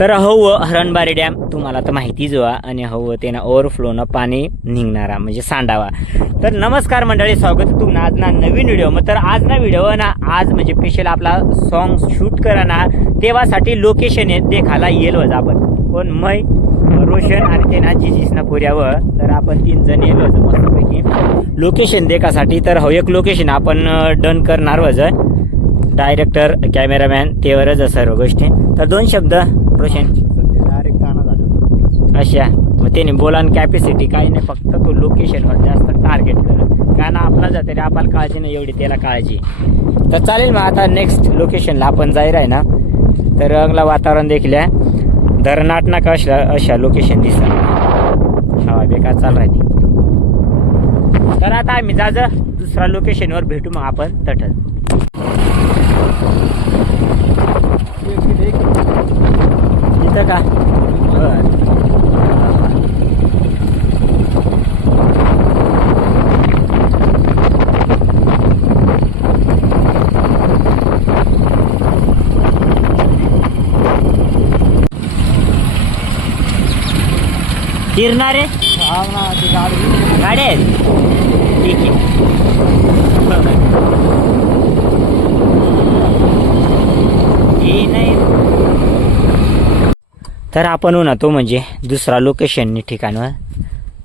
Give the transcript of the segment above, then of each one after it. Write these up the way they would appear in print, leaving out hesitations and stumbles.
तर हरणबारी डॅम तुम्हाला तर माहितीच व्हा आणि ते ना ओव्हरफ्लोनं पाणी निघणारा म्हणजे सांडावा. तर नमस्कार मंडळी, स्वागत आहे तुमनं आज ना नवीन व्हिडिओ. मग तर आज ना व्हिडिओ ना आज म्हणजे स्पेशल आपला सॉन्ग शूट करा ना तेव्हासाठी लोकेशन आहे देखाला येईल वजा आपण पण मै रोशन आणि ते ना जिजीस ना पुऱ्यावर. तर आपण 3 जण येलो मस्तपैकी लोकेशन देखासाठी. तर एक लोकेशन आपण डन करणार वज डायरेक्टर कॅमेरामॅन तेवरच सर्व गोष्टी. तर 2 शब्द रोशन डायरेक्ट गाणं झालं अशा मग त्याने बोलान कॅपॅसिटी काही नाही, फक्त तो लोकेशनवर जास्त टार्गेट कर. गाणं आपला जाते रे, आपल्याला काळजी नाही एवढी त्याला काळजी. तर चालेल मग आता नेक्स्ट लोकेशनला आपण जाईल आहे ना. तर अगला वातावरण देखील आहे धरणाट ना का अशा लोकेशन दिसत हवा बेकार चाल राहिली. तर आता आम्ही जा दुसऱ्या लोकेशनवर भेटू मग आपण तटल. इथं का फिरणारे हा ना ती गाडी गाडी आहेत. ठीक आहे हे नाही. तर आपण ना तो म्हणजे दुसरा लोकेशन ठिकाणवर.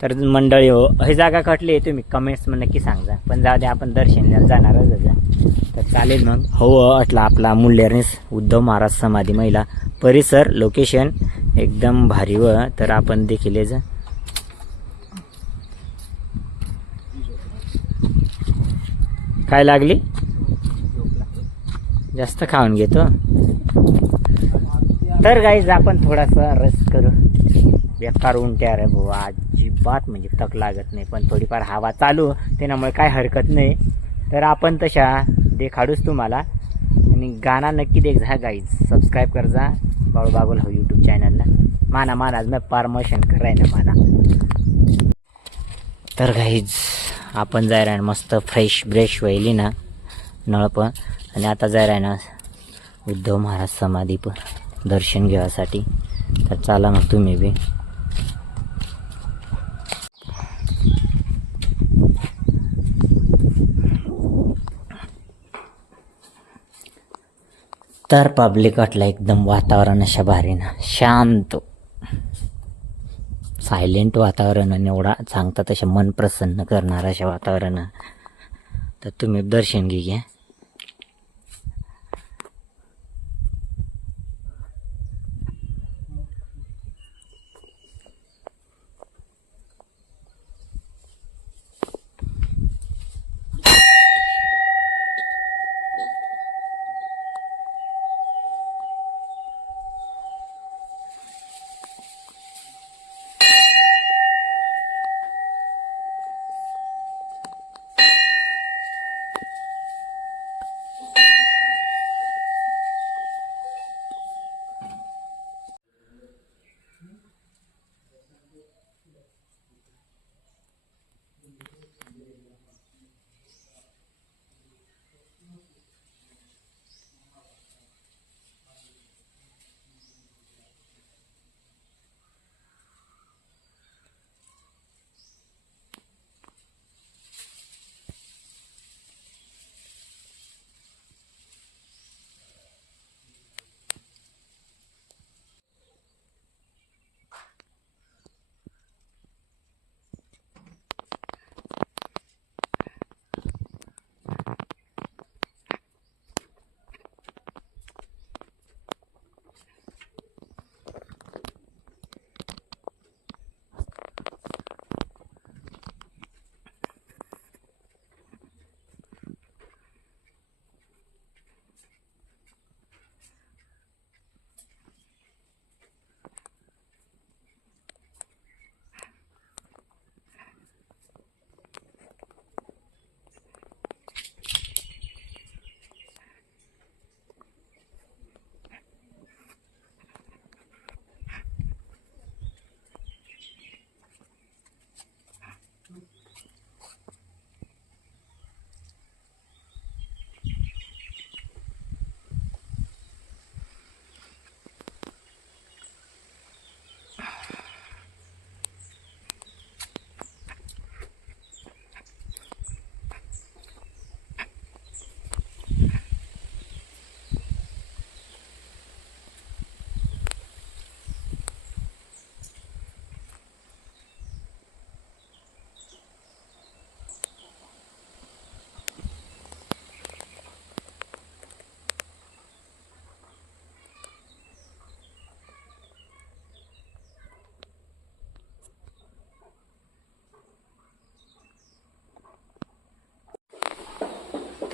तर मंडळी हो ही जागा कटली तुम्ही कमेंट्स मध्ये नक्की सांगा. पण जाऊ दे आपण दर्शनाला जाणारच. तर चालेल मग अटला आपला मुल्लेरनीस उद्धव महाराज समाधी महिला परिसर लोकेशन एकदम भारी व. तर आपण देखील जा काय लागली जास्त खाऊन घेतो. तर गाईज आपण थोडासा रेस्ट करू. बेकार उंट्या रे भाऊ अजिबात म्हणजे तक लागत नाही, पण थोडीफार हवा चालू त्यामुळे काय हरकत नाही. तर आपण तशा देखाडूच तुम्हाला आणि गाणं नक्की देख जा गाईज. सबस्क्राईब कर जा बाळू बागुल हो यूट्यूब चॅनलला. माना आज मी परमिशन कराय ना माना. तर गाईज आपण जाय राह मस्त फ्रेश ब्रेश व्हायली ना नळप आणि आता जाय राह ना उद्धव महाराज समाधी पण दर्शन घेण्यासाठी. तर चला मग तुम्ही बी. तर पब्लिक वाटलं एकदम वातावरण अशा भारी ना शांत सायलेंट वातावरण आणि एवढा सांगता तशा मन प्रसन्न करणार अशा वातावरण. तर तुम्ही दर्शन घ्या.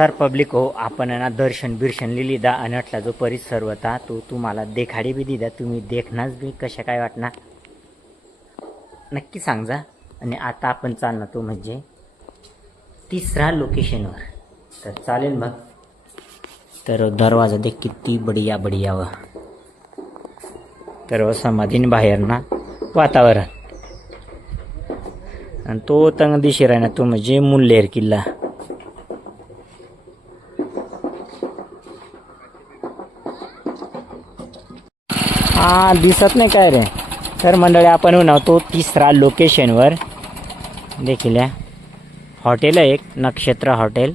तर पब्लिक हो, आपण ना दर्शन बिर्शन लिहिली दा आणि अटला जो परिसर होता तो तुम्हाला देखाडी बी दिदा, तुम्ही देखनाच बी कशा काय वाटणार नक्की सांगा. आणि आता आपण चालणार तो म्हणजे तिसरा लोकेशनवर. तर चालेल मग. तर दरवाजा देख किती बढिया बढिया व तर समाधीन बाहेर ना वातावरण आणि तो तंग दिशी राही ना तो म्हणजे मुल्लेर किल्ला. हा दिसत नाही काय रे. तर मंडळी आपण नव्हतो तिसरा लोकेशनवर देखील हॉटेल आहे एक नक्षत्र हॉटेल.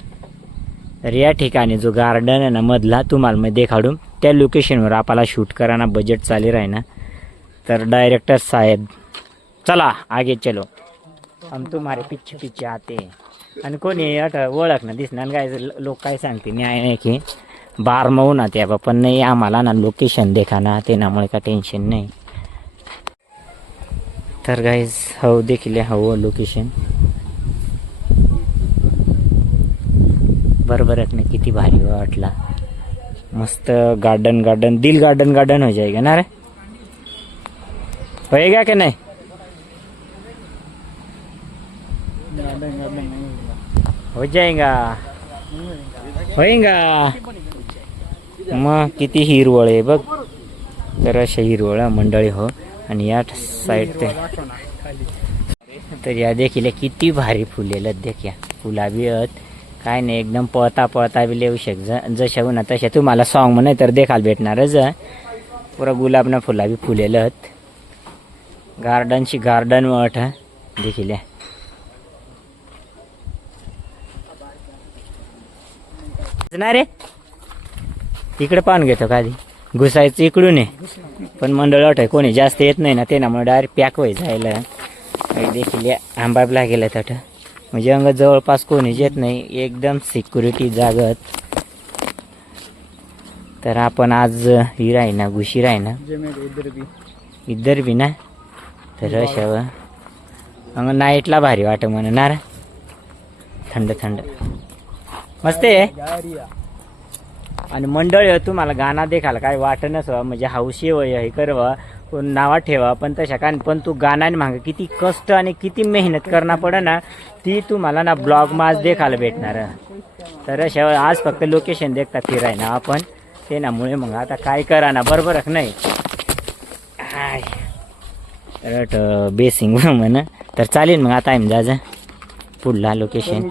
तर या ठिकाणी जो गार्डन आहे ना मधला तुम्हाला मी देखाडू त्या लोकेशनवर आपल्याला शूट कराना बजेट चाली राही ना. तर डायरेक्टर साहेब चला आगे चलो हम तुम्हारे पीछे पीछे आते. आणि कोणी ओळख ना दिसणार काय लोक काय सांगते न्याय नाही की बार मऊ ना त्या पण नाही आम्हाला ना लोकेशन देखा ना त्यामुळे का टेन्शन नाही. तर गाईज हो देखील हो लोकेशन बरोबर आहे ना. किती भारी वाटला मस्त गार्डन गार्डन दिल गार्डन गार्डन हो जाएगा ना रे. होएगा कि नहीं. हो जाएगा होएगा. मग किती हिरवळ आहे बघ. तर अशा हिरवळ मंडळी हो. आणि या साईड ते तर या देखील किती भारी फुलेलं देखील फुला बी आहेत काय नाही एकदम पळता पळता बी लिहू शक जशा ना तशा तुम्हाला सॉंग म्हणे तर देखाल भेटणारच. पुरं गुलाबना फुला बी फुलेलं आहेत. गार्डनची गार्डन वाट देखील ना रे. इकडे पाहून घेतो का आधी घुसायचं इकडून आहे पण मंडळ वाट आहे कोणी जास्त येत नाही ना त्यामुळे डायरेक्ट पॅक व्हायचं जायला काही देखील आंबाब लागेल तट म्हणजे अंग जवळपास कोणी येत नाही एकदम सिक्युरिटी जागत. तर आपण आज ही राही ना घुशी राही ना इधर बी ना. तर अशा अंग नाईटला भारी वाट म्हणणार थंड थंड मस्त आहे. आणि मंडळी तुम्हाला गाणं देखाल काय वाटणच म्हणजे हौशी वय हे करवा पण नावा ठेवा पण तशा कारण पण तू गाण्याने मागे किती कष्ट आणि किती मेहनत करणं पडे ना ती तुम्हाला ना ब्लॉग माज देखायला भेटणार. तर अशा आज फक्त लोकेशन देखता फिराय ना आपण त्यामुळे मग आता काय करा ना बरोबर नाही. रट बेसिंग म्हण तर चालेल मग आता आम्ही जा पुढला लोकेशन.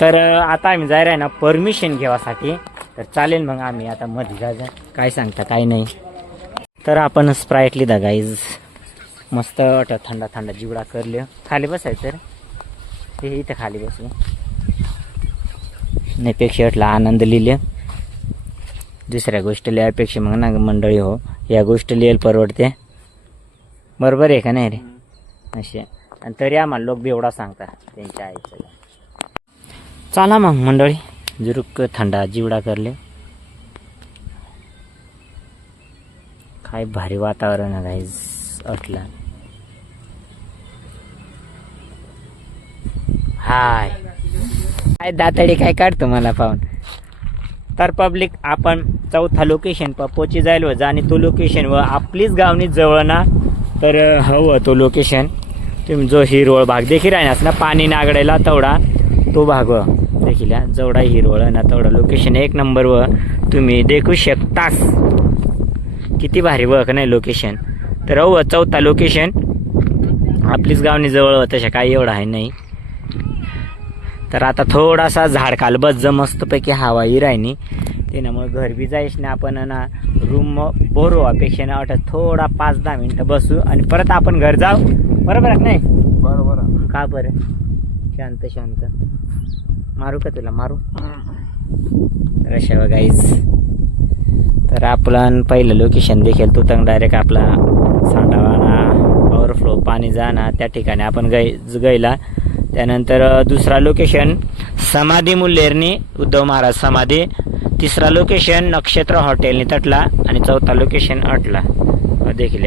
तर आता आम्ही जायला आहे ना परमिशन घेवासाठी. तर चालेल मग आम्ही आता मध्ये जा काय सांगता काय नाही. तर आपण स्प्राईट लिदा गाईज मस्त थंडा थंडा जिवडा करले खाली बसायचं ते इथं खाली बसू नाहीपेक्षा अटला आनंद लिहिले. दुसऱ्या गोष्ट लिहायपेक्षा मग ना मंडळी हो या गोष्ट लिहायला परवडते बरोबर आहे का नाही रे असे. आणि तरी आम्हाला लोक बी एवढा सांगता त्यांच्या आईचं. चला मग मंडळी जुरुक थंडा जिवडा करले. काय भारी वातावरण आहे गाईज अटला. हाय काय दातडी काय काढतो मला पाहून. तर पब्लिक आपण चौथा लोकेशन पोची जायला जा आणि तो लोकेशन व आपलीच गावनी जवळ ना. तर हवं तो लोकेशन तुम्ही जो हिरवळ भाग देखील राहणार ना पाणी नागडायला तेवढा तो भाग देखील जेवढा हिरवळ ना तेवढा लोकेशन एक नंबर व तुम्ही देखू शकतास. किती भारी बघ नाही लोकेशन. तर हो चौथा लोकेशन आपलीच गावनी जवळ होतं तशा काही एवढा आहे नाही. तर आता थोडासा झाड काल बस मस्तपैकी हवाही राहिनी त्यामुळे घर बी जायच ना आपण ना रूम बोरो अपेक्षा ना वाटत थोडा 5-10 मिनटं बसू आणि परत आपण घर जाऊ बरोबर आहे नाही. बरोबर का बरं शांत शांत मारू का तुला मारू रशा गाईज. तर आपलं पहिलं लोकेशन देखील तो तंग डायरेक्ट आपला सांडावाना ओव्हरफ्लो पाणी जाणं त्या ठिकाणी आपण गैला. त्यानंतर दुसरा लोकेशन समाधी मुल्लेरनी उद्धव महाराज समाधी. तिसरा लोकेशन नक्षत्र हॉटेलनी तटला आणि चौथा लोकेशन अटला देखील.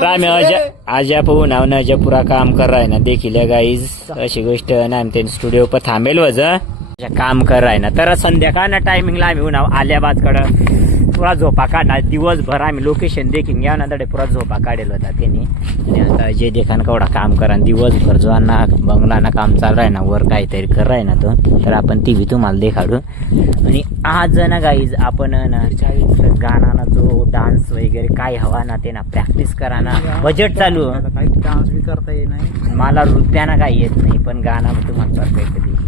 तर आम्ही अजय पाहू ना अजय पुरा काम कर रहा है ना देखील गाईज अशी गोष्ट ना आम्ही त्यांनी स्टुडिओ पर थांबेल वज काम कर रहा है ना तर संध्याकाळ ना टायमिंगला आम्ही उन्हा आल्याबादकडं पुरा झोपा काढणार दिवसभर आम्ही लोकेशन देखील घ्या ना तडे पुरा झोपा काढेल होता त्यांनी आणि आता अजय देखान केवढा काम करा दिवसभर जो ना बंगलाना काम चालू आहे ना वर काहीतरी कर राही ना तो तर आपण ती बी तुम्हाला देखाडू आणि आज ना गाईज आपण ना गाणं जो डान्स वगैरे काय हवा ना ते ना प्रॅक्टिस करा ना बजेट चालू काही डान्स बी करता येत नाही. मला नृत्याना काही येत नाही पण गाणं तुम्हाला परफेक्ट दे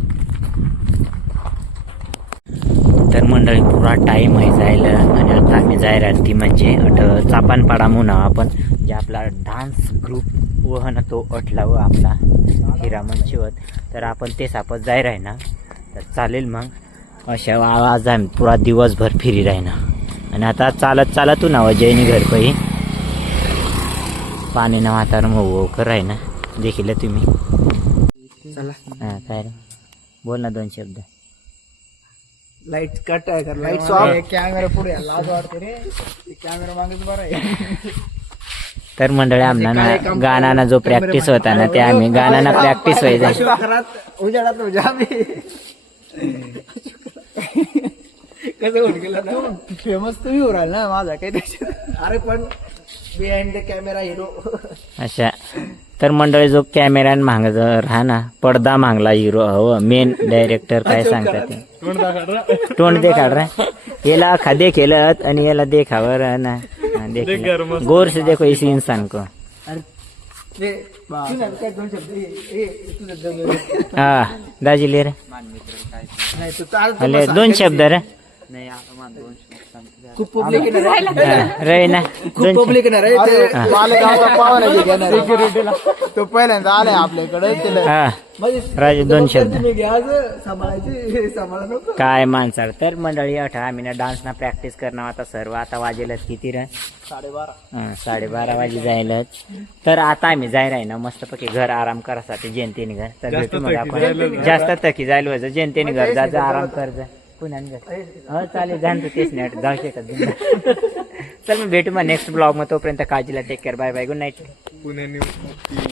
तर मंडळी पुरा टाईम आहे जायला आणि आता आम्ही जायला ती म्हणजे चापानपाडा म्हणून आपण जे आपला डान्स ग्रुप व ना तो अटला व आपला हिरामनशिवत तर आपण तेच आपण जाय राही ना तर चालेल मग अशा आवाज आम्ही पुरा दिवसभर फिरी राही ना आणि आता चालत चालत तू ना जैनी घर पाही पाणी ना वातावरण हो कर आहे ना देखील तुम्ही चला हां काय रे बोल ना दोन शब्द लाईट कट आहे कर लाईट कॅमेरा पुढे लाज वाटते रे कॅमेरा मागेच बरं आहे. तर मंडळी आमना ना गाणं जो प्रॅक्टिस होता ना ते आम्ही गाणं प्रॅक्टिस व्हायचं उजाडात उजा मी कसं होऊन गेलं ना फेमस तुम्ही हो राहिला ना माझा काही त्याच्यात अरे पण बिहाइंड द कॅमेरा हिरो अशा तर मंडळी जो कॅमेरा माग राहा ना पडदा मागला हिरो हो मेन डायरेक्टर काय सांगतात ते तोंड देखाड रे याला खादे केलं आणि याला देखावर ना गौर से देखो इसी इंसान को हा दाजी ले रे दोन शब्द रे खूप पब्लिक रे ना खूप पब्लिक ना रे मालेगावचा पाहुणा घेणार सिक्युरिटीला तो पहिल्यांदा आलाय आपल्याकडे हा राजे दोन शब्द तुम्ही घ्या सांभाळायची सांभाळा नको काय माणसार तर मंडळी आम्ही ना डान्स ना प्रॅक्टिस करणार आता सर्व आता वाजेलच किती रे 12:30 12:30 वाजे जायलाच तर आता आम्ही जायला आहे ना मस्तपैकी घर आराम करासाठी जयंतीने घर तर भेटू मग आपण जास्त थकी जायला व्हायचं जयंतीने घर जायचं आराम कर जा पुन्हा घर हो चालेल जाणतो तेच नाही जाऊ शकत चल मग भेटू मग नेक्स्ट ब्लॉग मग तोपर्यंत काळजीला take care bye bye good night.